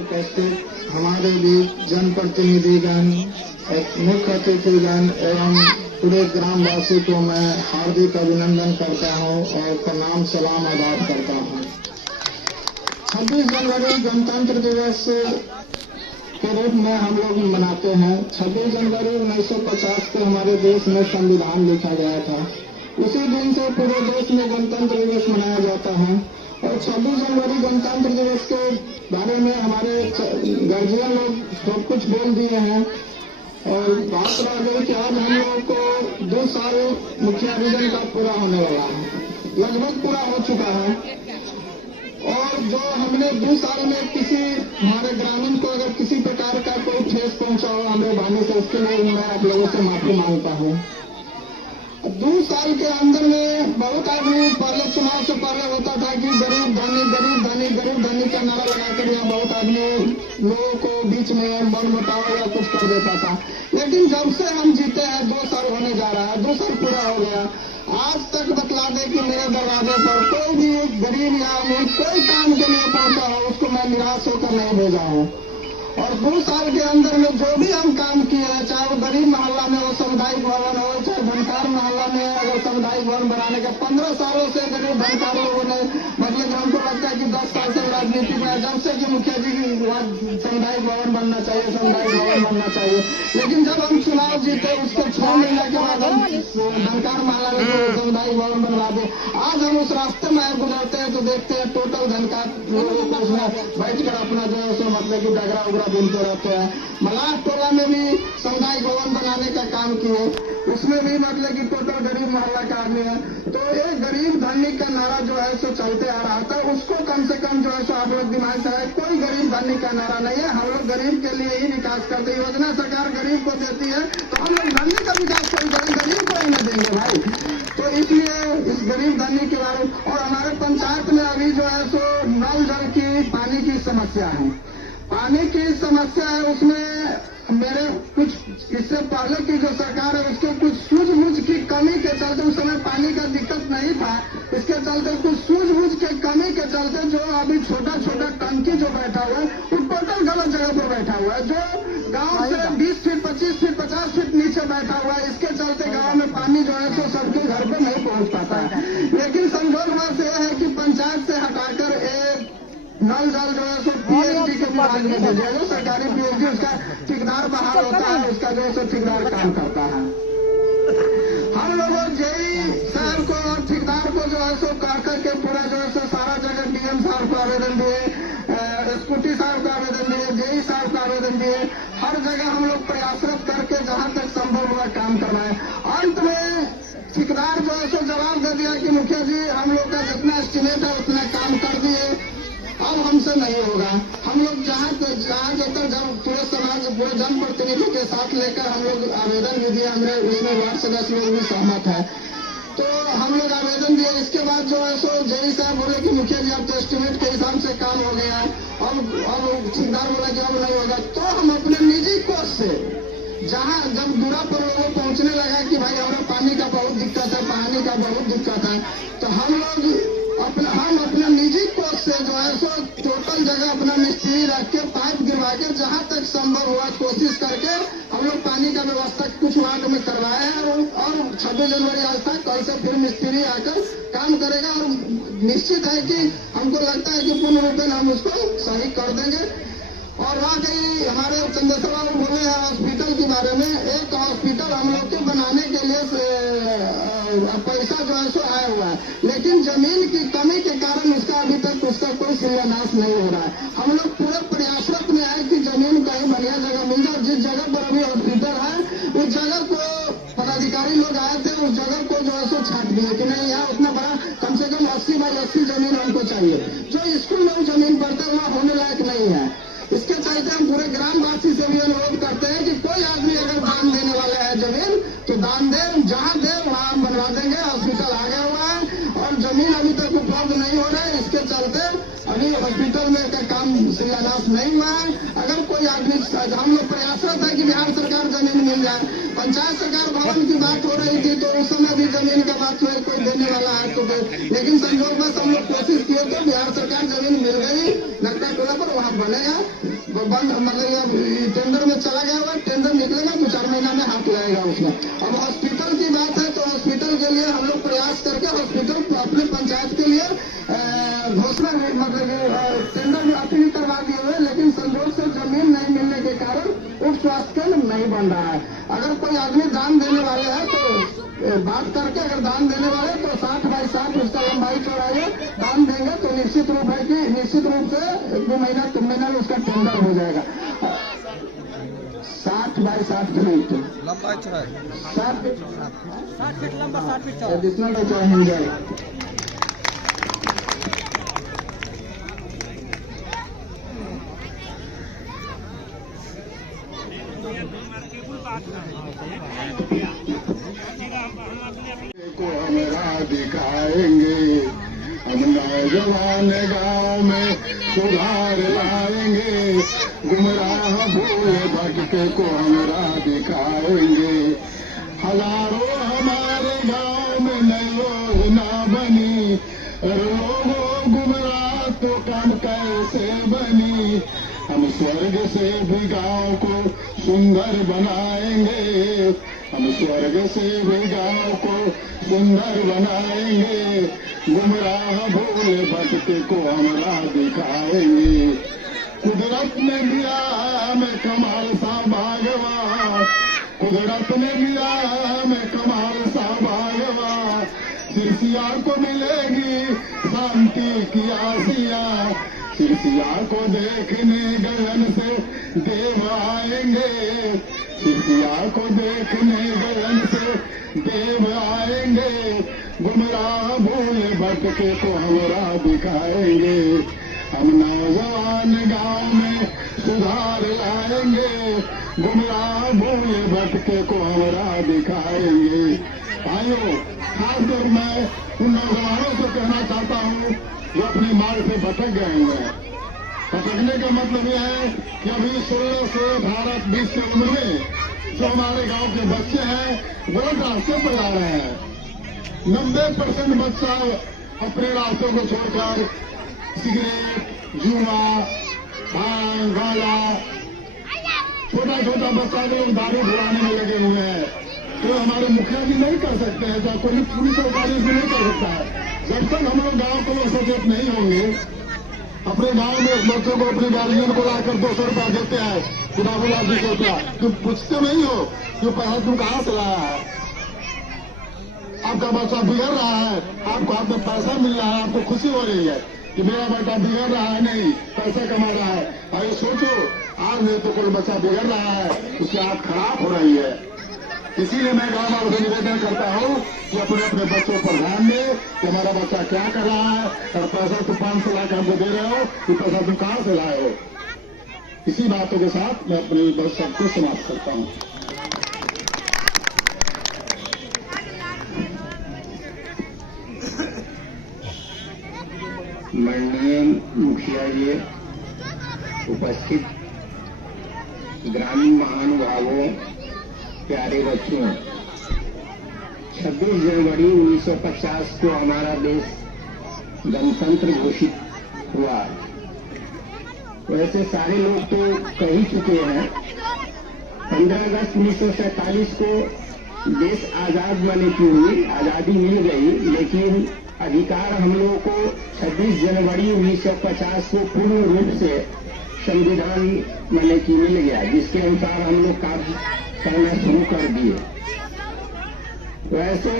उपस्थित हमारे बीच जनप्रतिनिधिगण, मुख्य अतिथिगण एवं पूरे ग्रामवासी को मैं हार्दिक अभिनंदन करता हूं और प्रणाम सलाम अदा करता हूं। 26 जनवरी गणतंत्र दिवस के रूप में हम लोग मनाते हैं। 26 जनवरी 1950 को हमारे देश में संविधान लिखा गया था। उसी दिन से पूरे देश में गणतंत्र दिवस मनाया जाता है और 26 जनवरी गणतंत्र दिवस के बारे में हमारे गार्जियन लोग सब कुछ बोल दिए हैं और बात रह गई कि आज हम लोगों को 2 साल मुखिया विजन का पूरा होने वाला है, लगभग पूरा हो चुका है। और जो हमने 2 साल में किसी हमारे ग्रामीण को अगर किसी प्रकार का कोई ठेस पहुंचा हो हमारे भाने से, उसके लिए मैं आप लोगों से माफी मांगता हूं। 2 साल के अंदर में बहुत आदमी पहले चुनाव से पहले होता था कि गरीब धनी गरीब धनी गरीब धनी का नारा लगाकर यहाँ बहुत आदमी लोगों को बीच में मन मुटाव या कुछ कर देता था। लेकिन जब से हम जीते हैं 2 साल होने जा रहा है, 2 साल पूरा हो गया, आज तक बतला दे कि मेरे दरवाजे पर कोई भी गरीब या अमीर कोई काम के लिए पहुंचा हो उसको मैं निराश होकर नहीं भेजा हूँ। और 2 साल के अंदर में जो भी हम काम किए हैं, चाहे वो गरीब मोहल्ला में हो सामुदायिक भवन हो, चाहे धनकार मोहल्ला में अगर सामुदायिक भवन बनाने का 15 सालों से गरीब धनकार लोगों ने, मतलब हमको लगता है कि 10 साल से राजनीति में जब से कि मुखिया जी की सामुदायिक भवन बनना चाहिए, सामुदायिक भवन बनना चाहिए। लेकिन जब हम चुनाव जीते उसके 6 महीने के बाद हम धनकार मोहल्ला में सामुदायिक भवन बनवा दे। आज हम उस रास्ते में गुजरते हैं तो देखते हैं टोटल धनकार लोगों को उसमें बैठ कर अपना जो है सो मतलब की डगरा उगरा बुनते रहते हैं। मलाह टोला में भी सामुदायिक भवन बनाने का काम किए, उसमें भी मतलब कि टोटल गरीब मोहल्ला का आदमी है। तो ये गरीब धनी का नारा जो है सो चलते आ रहा था, उसको कम से कम जो है सो आप लोग दिमाग से आए, कोई गरीब धनी का नारा नहीं है। हम लोग गरीब के लिए ही विकास करते, योजना सरकार गरीब को देती है तो हम लोग धनी का विकास करेंगे, गरीब को ही न देंगे भाई। तो इसलिए इस गरीब धनी के बारे में, और हमारे पंचायत में अभी जो है सो नल जल की पानी की समस्या है, पानी की समस्या है। उसमें मेरे कुछ इससे पहले की जो सरकार है उसके कुछ सूझबूझ की कमी के चलते, उस समय पानी का दिक्कत नहीं था, इसके चलते कुछ सूझबूझ के कमी के चलते जो अभी छोटा छोटा टंकी जो बैठा हुआ है वो टोटल गलत जगह पर बैठा हुआ है, जो गांव से 20 फीट 25 फीट 50 फीट नीचे बैठा हुआ है। इसके चलते गांव में पानी जो है सो सबके घर पे नहीं पहुंच पाता है। लेकिन संजोग बात यह है कि पंचायत से हटाकर एक नल जल जो है सो पीएचडी के विभाग में भेजा, जो सरकारी पीएचडी उसका ठेकेदार बहाल होता है, उसका जो है सो ठेकेदार काम करता है। हम लोगों जेई साहब को और ठेकेदार को जो है सो कह करके पूरा जो है सो सारा जगह डीएम साहब को आवेदन दिए, एसपी साहब को आवेदन दिए, जेई साहब को आवेदन दिए, हर जगह हम लोग प्रयासरत करके जहां तक संभव हुआ काम करवाए। अंत में ठेकेदार जो है सो जवाब दे दिया कि मुखिया जी हम लोग का जितना एस्टिमेट है उतना काम कर दिए, अब हमसे नहीं होगा। हम लोग जहाँ जाकर जब पूरे समाज पूरे जनप्रतिनिधि के साथ लेकर हम लोग आवेदन भी दिए, हमें उसमें वार्ड सदस्य लोग भी सहमत है, तो हम लोग आवेदन दिए। इसके बाद जो है सो जेई साहब बोले कि मुखिया जी अब तो एस्टिमेट के हिसाब से काम हो गया है, अब ठेकेदार बोला कि अब नहीं होगा। तो हम अपने निजी कोष से जहाँ जब दूरा पर लोगों पहुंचने लगा कि भाई हमें पानी का बहुत दिक्कत है, पानी का बहुत दिक्कत है, तो हम अपने निजी कोष से जो है सो टोटल जगह अपना मिस्त्री रख के पाइप गिरवा के जहाँ तक संभव हुआ कोशिश करके हम लोग पानी का व्यवस्था कुछ वार्ड में करवाए हैं। और 26 जनवरी आज तक कल से फिर मिस्त्री आकर काम करेगा और निश्चित है कि हमको लगता है कि पूर्ण रूपेण हम उसको सही कर देंगे। और वहाँ कहीं हमारे चंद्रेश्वर बाबू बोले हैं हॉस्पिटल के बारे में, एक हॉस्पिटल हम लोग के बनाने के लिए पैसा जो है सो आया हुआ है, लेकिन जमीन की कमी के कारण उसका अभी तक उसका कोई शिलान्यास नहीं हो रहा है। हम लोग पूरे प्रयासरत में है कि जमीन कहीं बढ़िया जगह मिल जाए। जिस जगह पर अभी हॉस्पिटल है उस जगह को पदाधिकारी लोग आए थे, उस जगह को जो है सो छाट दिए कि नहीं यहाँ उतना बड़ा कम से कम 80 बाई 80 जमीन हमको चाहिए। जो स्कूल में जमीन पड़ता है वहाँ होने लायक नहीं है। इसके चलते हम पूरे ग्रामवासी से भी अनुरोध करते हैं कि कोई आदमी अगर दान देने वाला है जमीन तो दान दे, जहाँ दे वहाँ हम बनवा देंगे। हॉस्पिटल आ गया हुआ है और जमीन अभी तक उपलब्ध नहीं हो रहा है, इसके चलते अभी हॉस्पिटल में का काम शिलान्यास नहीं हुआ है। अगर कोई आदमी, हम लोग प्रयासरत है कि बिहार सरकार जमीन मिल जाए पंचायत सरकार भवन की बात हो रही थी तो उस समय भी जमीन का बात हुई, कोई देने वाला है तो लेकिन संजोग में हम लोग कोशिश किए थे, बिहार सरकार जमीन मिल गई नकटा टोला पर, वहाँ बनेगा बंद, मतलब टेंडर में चला गया हुआ, टेंडर निकलेगा 2-4 महीना में हाथ लगेगा उसमें। अब हॉस्पिटल की बात है तो हॉस्पिटल के लिए हम लोग प्रयास करके हॉस्पिटल अपने पंचायत के लिए घोषणा मतलब टेंडर में अपील करवा दिए हुए, लेकिन संजोग से जमीन नहीं मिलने के कारण उप स्वास्थ्य केंद्र नहीं बन रहा है। अगर कोई आदमी दान देने वाले हैं तो बात करके, अगर दान देने वाले तो 60 बाई 60 उसका लंबाई चौड़ाई दान देंगे तो निश्चित रूप है कि निश्चित रूप से 1-2 महीना 3 महीना में उसका टेंडर हो जाएगा। 60 बाई 60 फीट लंबाई चौड़ाई 60 फीट लंबा 60 फीट चौड़ा एडिशनल हो जाएगा। को हमरा दिखाएंगे, हम नौजवान गांव में सुधार लाएंगे, गुमराह भूल भटके को हमरा दिखाएंगे। हजारों हमारे गांव में नई योजना बनी, लोगों गुमराह तो कम कैसे बनी। हम स्वर्ग से भी गांव को सुंदर बनाएंगे, हम स्वर्ग से भी गांव को सुंदर बनाएंगे, गुमराह भूल भटके को हमरा दिखाएंगे। कुदरत ने दिया हमें कमाल सा भागवा, कुदरत ने दिया हमें कमाल सा भागवा, सिरसिया को मिलेगी शांति की आसिया, सिरसिया को देखने गगन से देव आएंगे, सिरसिया को देखने गगन से देव आएंगे, गुमराह भूल भटके को हमरा दिखाएंगे। हम नौजवान गांव में सुधार लाएंगे, गुमराह भूल भटके को हमरा दिखाएंगे। भाइयों, खासकर मैं उन नौजवानों से कहना चाहता हूँ जो अपने मार्ग से भटक गए हैं। भटकने का मतलब यह है कि अभी 16 से 18-20 की उम्र में जो हमारे गांव के बच्चे हैं गलत रास्ते पर जा रहे हैं। 90% बच्चा अपने रास्तों को छोड़कर सिगरेट, जुआ, भांग, गाला, छोटा छोटा बच्चा लोग दारू घुराने में लगे हुए हैं। तो हमारे मुखिया जी नहीं कर सकते हैं, या कोई पुलिस अधिकारी भी नहीं कर सकता है। जब तक हम लोग गांव को सचेत नहीं होंगे, अपने गांव में बच्चों को अपने गार्जियन को लाकर 200 रुपया देते हैं, बाबूलाल 200 रुपया, तुम पूछते नहीं हो कि पैसा तुम कहाँ से लाया है। आपका बच्चा बिगड़ रहा है, आपको हाथ में पैसा मिल रहा है, आपको खुशी हो रही है कि मेरा बेटा बिगड़ रहा है, नहीं पैसा कमा रहा है। अरे सोचो, आज नहीं तो कोई बच्चा बिगड़ रहा है, उसकी आंख खराब हो रही है। इसीलिए मैं गांव वालों से निवेदन करता हूँ कि अपने अपने बच्चों पर ध्यान दें कि हमारा बच्चा क्या कर रहा है, और पैसा तुम 500 लाख हमको दे रहे हो, ये पैसा तुम कहाँ से लाए हो। इसी बातों के साथ मैं अपनी बस सबको समाप्त करता हूँ। माननीय मुखिया जी, उपस्थित ग्रामीण महानुभावों, प्यारे बच्चों, 26 जनवरी 1950 को हमारा देश गणतंत्र घोषित हुआ। वैसे सारे लोग तो कह ही चुके हैं। 15 अगस्त 1947 को देश आजाद होने की हुई, आजादी मिल गई, लेकिन अधिकार हम लोगों को 26 जनवरी 1950 को पूर्ण रूप से संविधान माने की मिल गया, जिसके अनुसार हम लोग कार्य करना शुरू कर दिए। वैसे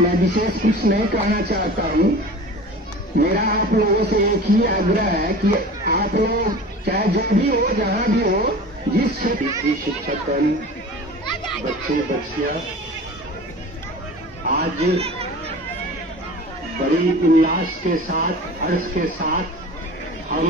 मैं विशेष कुछ नहीं कहना चाहता हूँ। मेरा आप लोगों से एक ही आग्रह है कि आप लोग चाहे जो भी हो, जहाँ भी हो, जिस क्षेत्र शिक्षकगण, बच्चे बच्चियां आज बड़ी उल्लास के साथ, हर्ष के साथ हम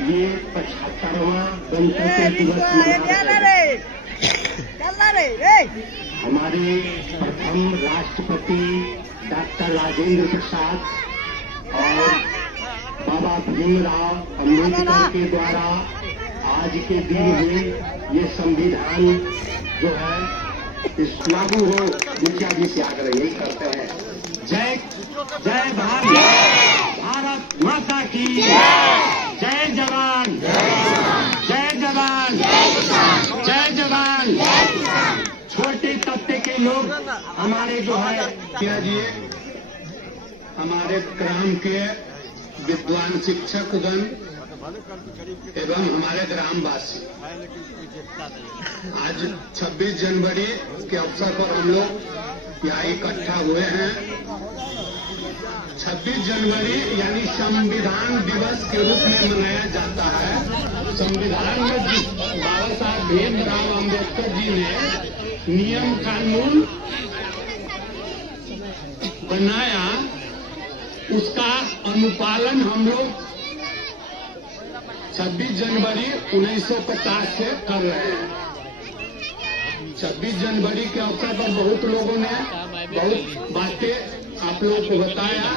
ये 75वां गणतंत्र दिवस मना रहे हैं। हमारे प्रथम राष्ट्रपति डॉक्टर राजेंद्र प्रसाद और बाबा भीमराव अम्बेडकर के द्वारा आज के दिन में ये संविधान जो है इस लागू हो, मुखिया जी से आग्रह यही करते हैं। जय जय भारत, भारत माता की जय जवान, जय जवान, जय जवान। छोटे तबके के लोग हमारे जो है मुखिया जी, हमारे ग्राम के विद्वान शिक्षकगण एवं हमारे ग्रामवासी आज 26 जनवरी के अवसर पर हम लोग यहाँ इकट्ठा हुए हैं। 26 जनवरी यानी संविधान दिवस के रूप में मनाया जाता है। संविधान में जिस बाबा साहब भीमराव अम्बेडकर जी ने नियम कानून बनाया, उसका अनुपालन हम लोग 26 जनवरी 1950 से कर रहे हैं। 26 जनवरी के अवसर पर बहुत लोगों ने बहुत बातें आप लोगों को बताया।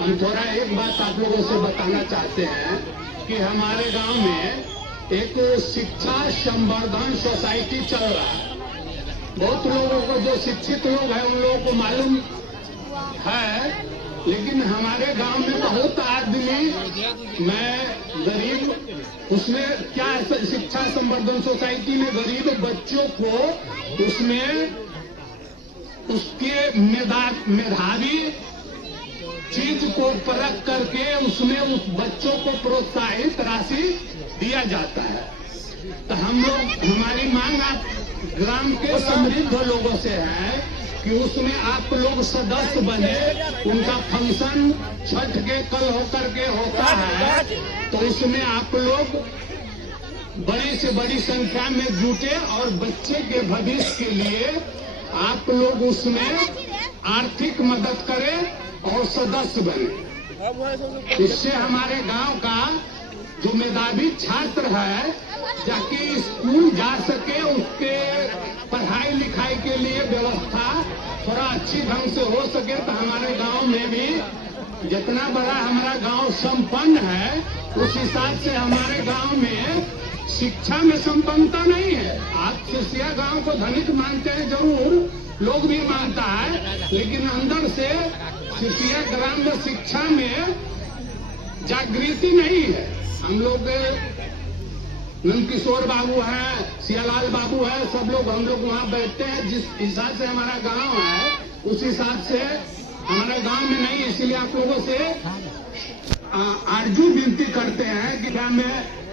हम थोड़ा एक बात आप लोगों से बताना चाहते हैं कि हमारे गांव में एक शिक्षा संवर्धन सोसाइटी चल रहा है। बहुत लोगों को, जो शिक्षित लोग हैं, उन लोगों को मालूम है, लेकिन हमारे गांव में बहुत आदमी, मैं गरीब, उसमें क्या शिक्षा संवर्धन सोसाइटी में गरीब बच्चों को उसमें उसके मेधावी चीज को परख करके उसमें उस बच्चों को प्रोत्साहित राशि दिया जाता है। तो हम लोग, हमारी मांग आप ग्राम के समृद्ध लोगों से है कि उसमें आप लोग सदस्य बने। उनका फंक्शन छठ के कल होकर के होता है, तो उसमें आप लोग बड़ी से बड़ी संख्या में जुटे और बच्चे के भविष्य के लिए आप लोग उसमें आर्थिक मदद करें और सदस्य बने। इससे हमारे गांव का जो मेधावी छात्र है जाके स्कूल जा सके, उसके पढ़ाई लिखाई के लिए व्यवस्था थोड़ा अच्छी ढंग से हो सके। तो हमारे गांव में भी जितना बड़ा हमारा गांव संपन्न है, उस हिसाब से हमारे गांव में शिक्षा में संपन्नता नहीं है। आप सिरसिया गांव को धनिक मानते हैं, जरूर लोग भी मानता है, लेकिन अंदर से सिरसिया ग्राम में शिक्षा में जागृति नहीं है। हम लोग नंदकिशोर बाबू है, सियालाल बाबू है, सब लोग हम लोग वहाँ बैठते हैं। जिस हिसाब से हमारा गांव है, उस हिसाब से हमारे गांव में नहीं। इसलिए आप लोगों से आरजू विनती करते हैं कि क्या में